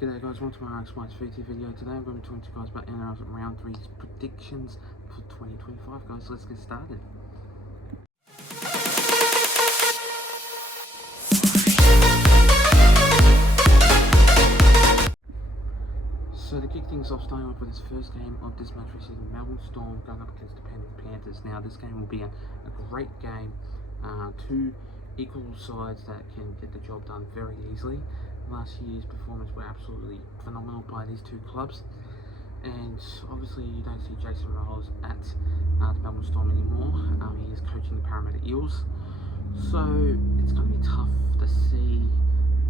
G'day guys, welcome to my X VT video. Today I'm going to be talking to you guys about Nrl Round 3's predictions for 2025 guys, let's get started. So to kick things off, starting off with this first game of this match, we see the Melbourne Storm going up against the Penrith Panthers. Now this game will be a great game, two equal sides that can get the job done very easily. Last year's performance were absolutely phenomenal by these two clubs, and obviously you don't see Jason Rolls at the Melbourne Storm anymore. He is coaching the Parramatta Eels, so it's going to be tough to see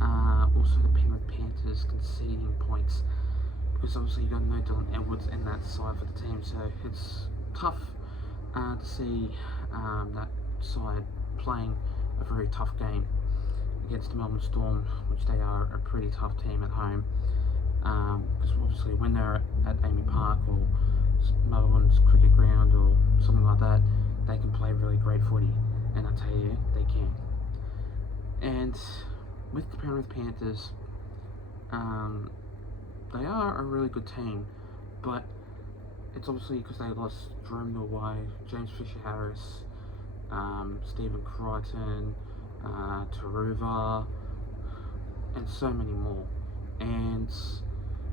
also the Penrith Panthers conceding points, because obviously you've got no Dylan Edwards in that side for the team, so it's tough to see that side playing a very tough game against the Melbourne Storm, which they are a pretty tough team at home, because obviously when they're at Amy Park or Melbourne's cricket ground or something like that, they can play really great footy, and I tell you, they can. And with the Penrith Panthers, they are a really good team, but it's obviously because they lost Jerome Norway, James Fisher-Harris, Stephen Crichton, Taruva, and so many more. And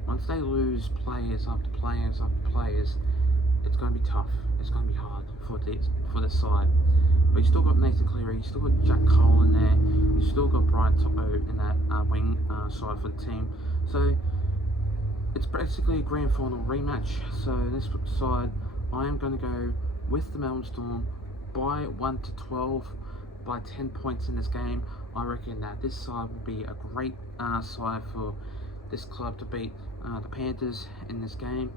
once they lose players after players after players, it's going to be tough. It's going to be hard for this side. But you still got Nathan Cleary, you still got Jack Cole in there, you still got Brian To'o in that wing side for the team. So it's basically a grand final rematch. So this side, I am going to go with the Melbourne Storm by 1 to 12. By 10 points in this game. I reckon that this side will be a great side for this club to beat the Panthers in this game,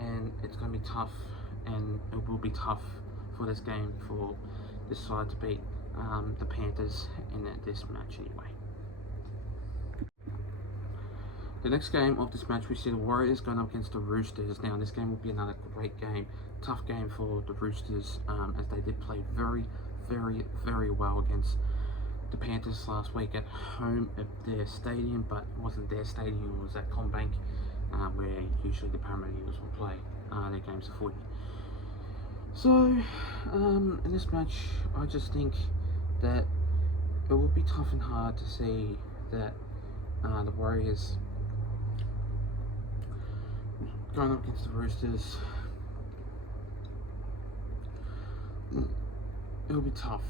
and it's going to be tough, and it will be tough for this game for this side to beat the Panthers in this match anyway. The next game of this match, we see the Warriors going up against the Roosters. Now this game will be another great game, tough game for the Roosters, as they did play very well against the Panthers last week at home at their stadium, but it wasn't their stadium, it was at CommBank, where usually the Parramatta Eels will play their games of footy. So in this match, I just think that it will be tough and hard to see that the Warriors going up against the Roosters. It'll be tough,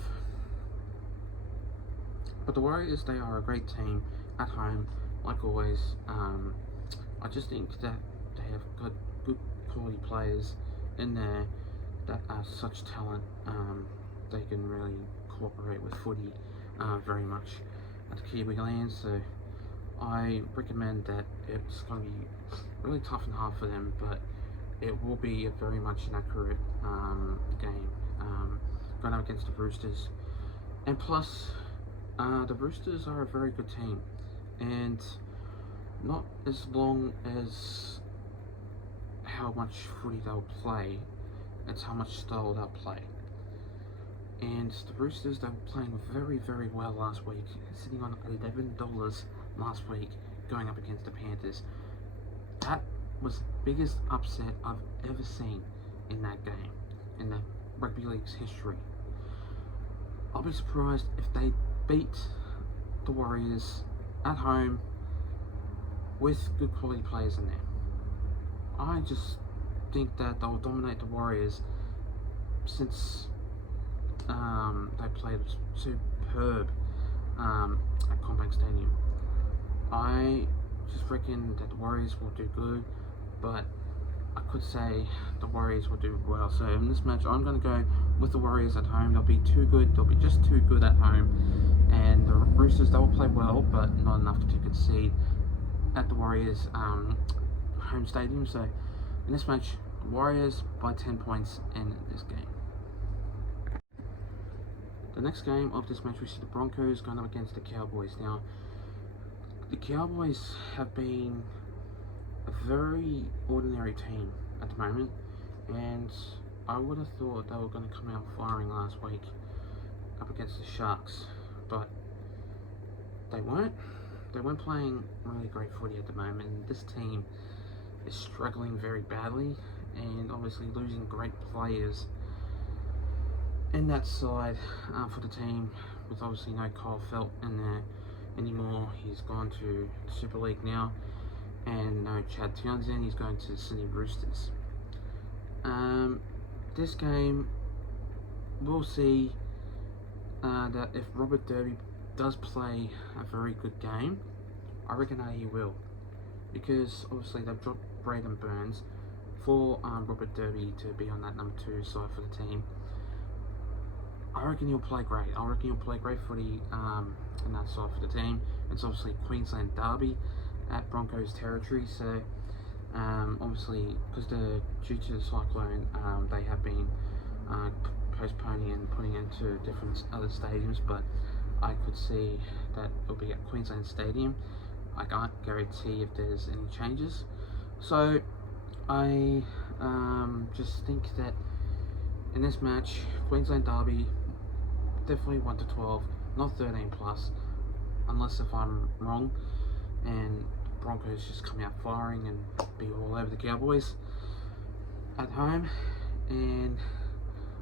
but the Warriors, they are a great team at home, like always. I just think that they have got good quality players in there that are such talent. They can really cooperate with footy very much at the Kiwi lands, so I recommend that. It's going to be really tough and hard for them, but it will be a very much an accurate game. Going up against the Roosters, and plus the Roosters are a very good team, and not as long as how much footy they'll play, it's how much style they'll play. And the Roosters, they were playing very well last week, sitting on $11 last week, going up against the Panthers. That was the biggest upset I've ever seen in that game, in the rugby league's history. I'll be surprised if they beat the Warriors at home with good quality players in there. I just think that they'll dominate the Warriors, since they played superb at CommBank Stadium. I just reckon that the Warriors will do good, but I could say the Warriors will do well. So in this match, I'm going to go with the Warriors at home. They'll be too good. They'll be just too good at home. And the Roosters, they will play well, but not enough to concede at the Warriors' home stadium. So in this match, Warriors by 10 points in this game. The next game of this match, we see the Broncos going up against the Cowboys. Now, the Cowboys have been a very ordinary team at the moment, and I would have thought they were going to come out firing last week up against the Sharks, but they weren't. they weren't playing really great footy at the moment. This team is struggling very badly, and obviously losing great players in that side for the team, with obviously no Kyle Felt in there anymore. He's gone to Super League now, and no Chad Townsend. He's going to Sydney Roosters. This game, we'll see that if Robert Derby does play a very good game, I reckon that he will, because obviously they've dropped Braden Burns for Robert Derby to be on that number 2 side for the team. I reckon he'll play great. I reckon he'll play great footy in that side for the team. It's obviously Queensland Derby at Broncos territory, so obviously because due to the cyclone, they have been postponing and putting into different other stadiums, but I could see that it'll be at Queensland Stadium. I can't guarantee if there's any changes, so I just think that in this match, Queensland Derby, definitely 1 to 12, not 13 plus, unless if I'm wrong and Broncos just come out firing and be all over the Cowboys at home. And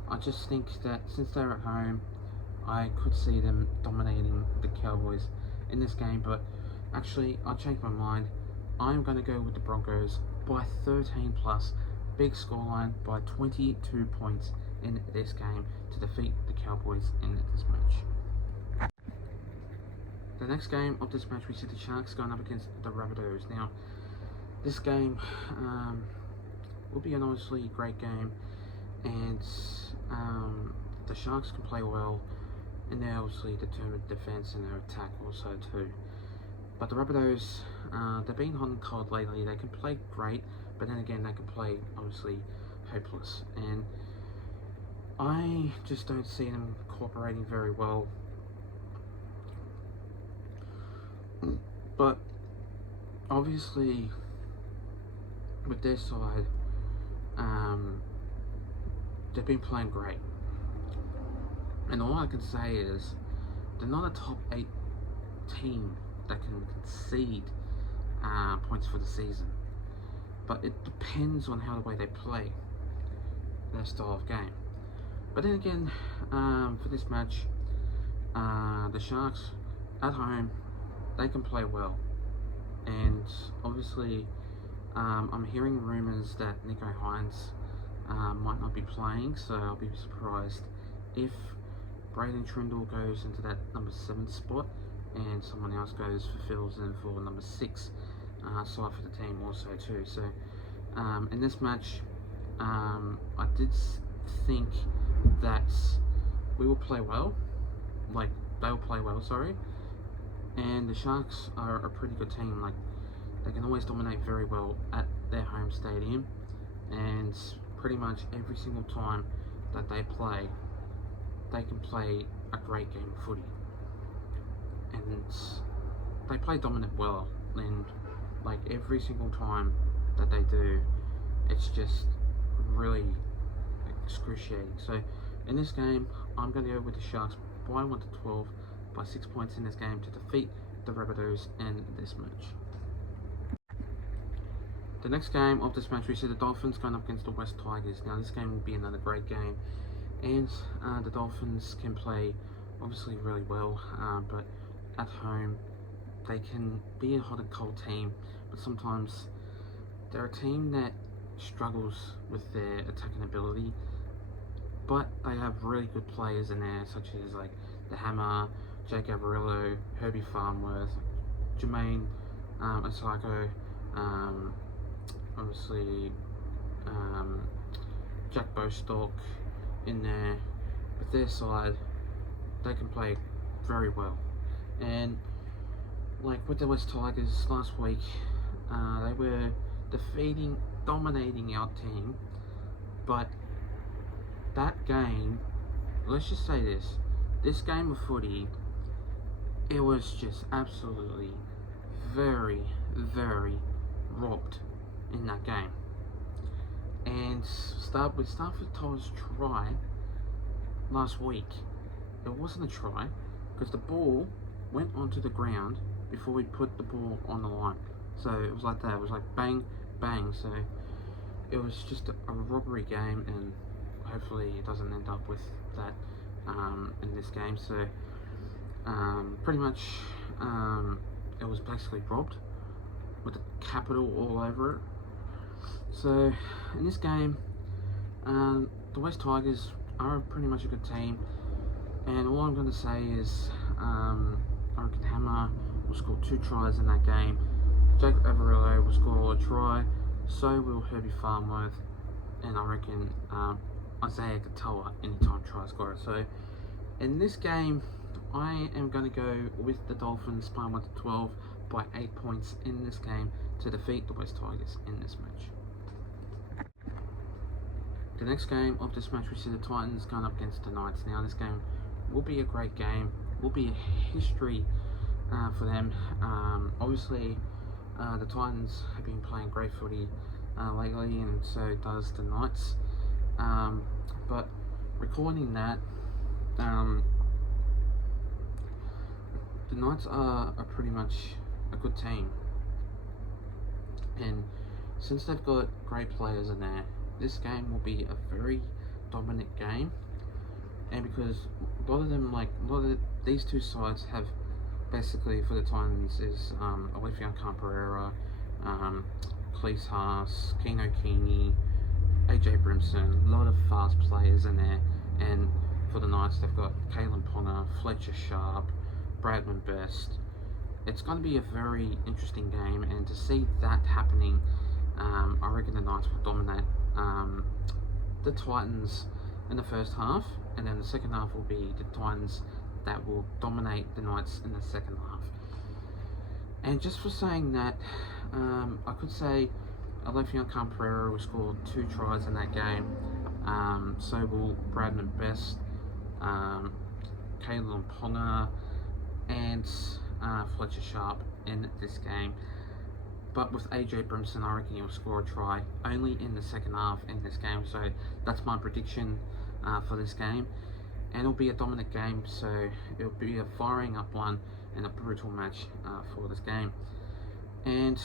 I just think that since they're at home, I could see them dominating the Cowboys in this game, but actually I changed my mind. I'm going to go with the Broncos by 13 plus, big scoreline by 22 points in this game to defeat the Cowboys in this match. The next game of this match, we see the Sharks going up against the Rabbitohs. Now, this game will be an honestly great game, and the Sharks can play well, and they're obviously determined defense and their attack also too. But the Rabbitohs, they've been hot and cold lately. They can play great, but then again, they can play obviously hopeless, and I just don't see them cooperating very well. But obviously, with their side, they've been playing great, and all I can say is they're not a top 8 team that can concede points for the season, but it depends on how the way they play, their style of game. But then again, for this match, the Sharks at home, they can play well, and obviously I'm hearing rumours that Nico Hines might not be playing, so I'll be surprised if Braden Trindle goes into that number 7 spot and someone else fills in for number 6 side for the team also too. So in this match, I did think that we will play well, like they will play well, sorry. And the Sharks are a pretty good team. Like, they can always dominate very well at their home stadium, and pretty much every single time that they play, they can play a great game of footy. And they play dominant well, and like every single time that they do, it's just really excruciating. So in this game, I'm going to go with the Sharks by 1 to 12, by 6 points in this game to defeat the Rabbitohs in this match. The next game of this match, we see the Dolphins going up against the West Tigers. Now this game will be another great game, and the Dolphins can play obviously really well, but at home they can be a hot and cold team, but sometimes they're a team that struggles with their attacking ability, but they have really good players in there, such as like the Hammer, Jake Averillo, Herbie Farnworth, Jermaine Osako, obviously Jack Bostock in there. With their side, they can play very well. And like with the West Tigers last week, they were dominating our team, but that game, let's just say this game of footy, it was just absolutely very, very robbed in that game. And with Stafford Toll's try last week, it wasn't a try because the ball went onto the ground before we put the ball on the line. So it was like that. It was like bang, bang. So it was just a robbery game, and hopefully it doesn't end up with that in this game. So pretty much it was basically robbed with the capital all over it. So in this game, the West Tigers are pretty much a good team, and all I'm going to say is I reckon Hammer will score 2 tries in that game. Jacob Averillo will score a try, so will Herbie Farnworth, and I reckon Isaiah Katoa, anytime try scorer. So in this game, I am going to go with the Dolphins by 1-12 by 8 points in this game to defeat the West Tigers in this match. The next game of this match, we see the Titans going up against the Knights. Now this game will be a great game, will be a history for them. Obviously the Titans have been playing great footy lately, and so does the Knights. But recording that, the Knights are pretty much a good team, and since they've got great players in there, this game will be a very dominant game. And because a lot of these two sides have, basically for the Titans is Olivier Camperera, Cleese Haas, Keno Keeney, AJ Brimson, a lot of fast players in there. And for the Knights, they've got Kalen Ponga, Fletcher Sharp, Bradman Best. It's going to be a very interesting game, and to see that happening, I reckon the Knights will dominate the Titans in the first half, and then the second half will be the Titans that will dominate the Knights in the second half. And just for saying that, I could say Olivier Camperera will score 2 tries in that game. So will Bradman Best, Kalen Ponga, and Fletcher Sharp in this game. But with AJ Brimson, I reckon he'll score a try only in the second half in this game. So that's my prediction for this game. And it'll be a dominant game, so it'll be a firing up one and a brutal match for this game. And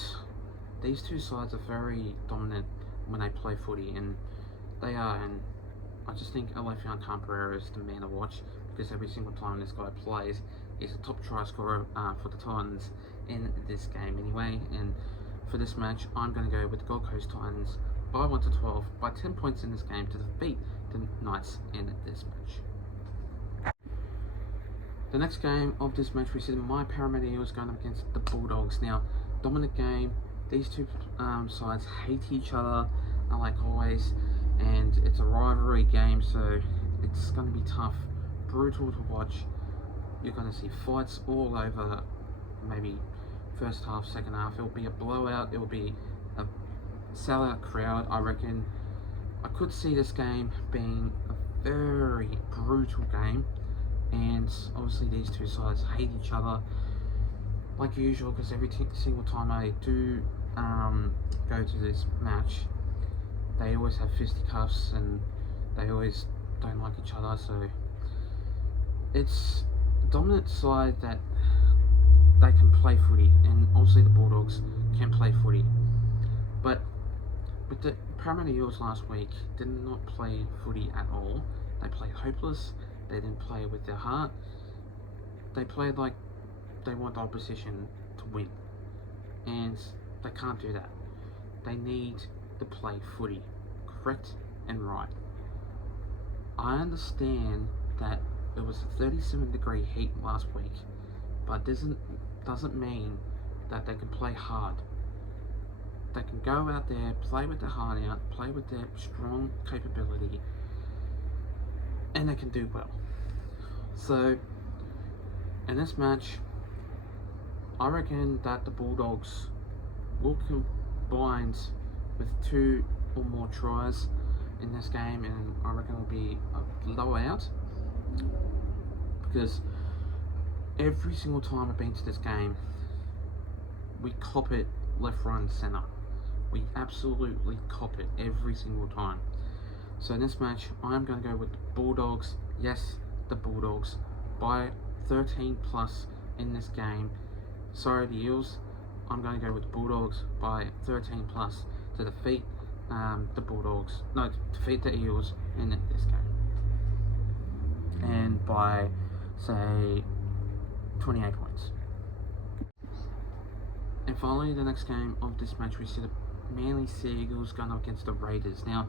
these two sides are very dominant when they play footy, and they are. And I just think Olivier Camperera is the man to watch, because every single time this guy plays, he's a top try scorer for the Titans in this game anyway. And for this match, I'm going to go with the Gold Coast Titans by 1-12 by 10 points in this game to defeat the Knights in this match. The next game of this match, we see my Parramatta Eels going up against the Bulldogs. Now, dominant game. These two sides hate each other, like always, and it's a rivalry game, so it's going to be tough, brutal to watch. You're going to see fights all over, maybe first half, second half. It'll be a blowout. It'll be a sellout crowd, I reckon. I could see this game being a very brutal game, and obviously these two sides hate each other like usual, because every single time I do go to this match, they always have fisticuffs and they always don't like each other. So it's a dominant side that they can play footy, and obviously the Bulldogs can play footy. But with the Parramatta Eels last week, did not play footy at all. They played hopeless. They didn't play with their heart. They played like they want the opposition to win, and they can't do that. They need to play footy correct and right. I understand that it was a 37-degree heat last week, but doesn't mean that they can play hard. They can go out there, play with their heart out, play with their strong capability, and they can do well. So in this match, I reckon that the Bulldogs will combine with 2 or more tries in this game, and I reckon it will be a blowout, because every single time I've been to this game, we cop it left, right and centre. We absolutely cop it every single time. So in this match, I'm going to go with the Bulldogs. Yes, the Bulldogs by 13 plus in this game sorry, the Eels. I'm going to go with the Bulldogs by 13 plus to defeat the Bulldogs. No, defeat the Eels in this game, and by say 28 points. And finally, the next game of this match, we see the Manly Seagulls going up against the Raiders. Now,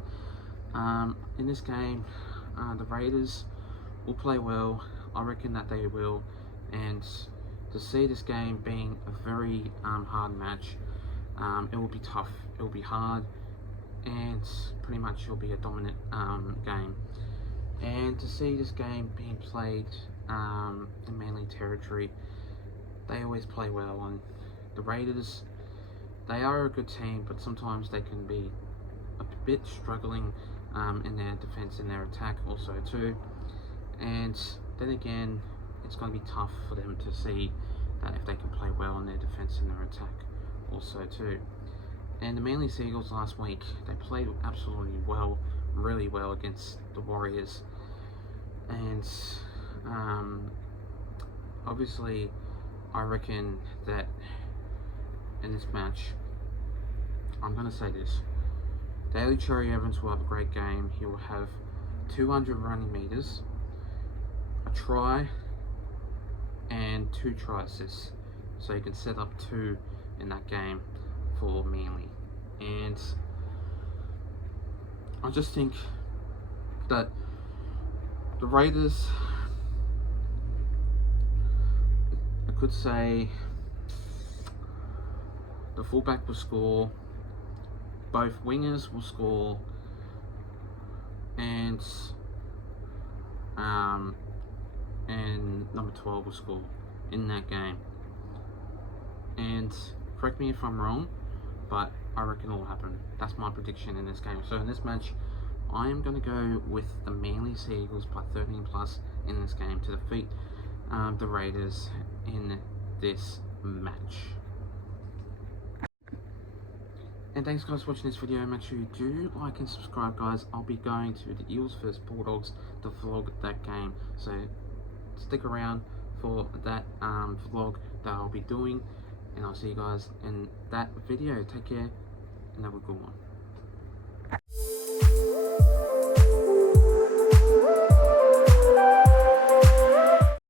in this game, the Raiders will play well. I reckon that they will. And to see this game being a very hard match, it will be tough. It will be hard, and pretty much it will be a dominant game. And to see this game being played in Manly territory, they always play well. And the Raiders, they are a good team, but sometimes they can be a bit struggling in their defense and their attack also too. And then again, it's going to be tough for them to see that if they can play well in their defense and their attack also too. And the Manly Seagulls last week, they played absolutely well, really well against the Warriors. And obviously, I reckon that in this match, I'm going to say this: Daly Cherry Evans will have a great game. He will have 200 running meters, a try, and 2 try assists. So you can set up 2 in that game for Manly. And I just think that the Raiders, I could say, the fullback will score, both wingers will score, and number 12 will score in that game. And correct me if I'm wrong, but I reckon it will happen. That's my prediction in this game. So in this match, I am going to go with the Manly Seagulls by 13 plus in this game to defeat the Raiders in this match. And thanks guys for watching this video. Make sure you do like and subscribe, guys. I'll be going to the Eels vs Bulldogs to vlog that game, so stick around for that vlog that I'll be doing, and I'll see you guys in that video. Take care and have a good one.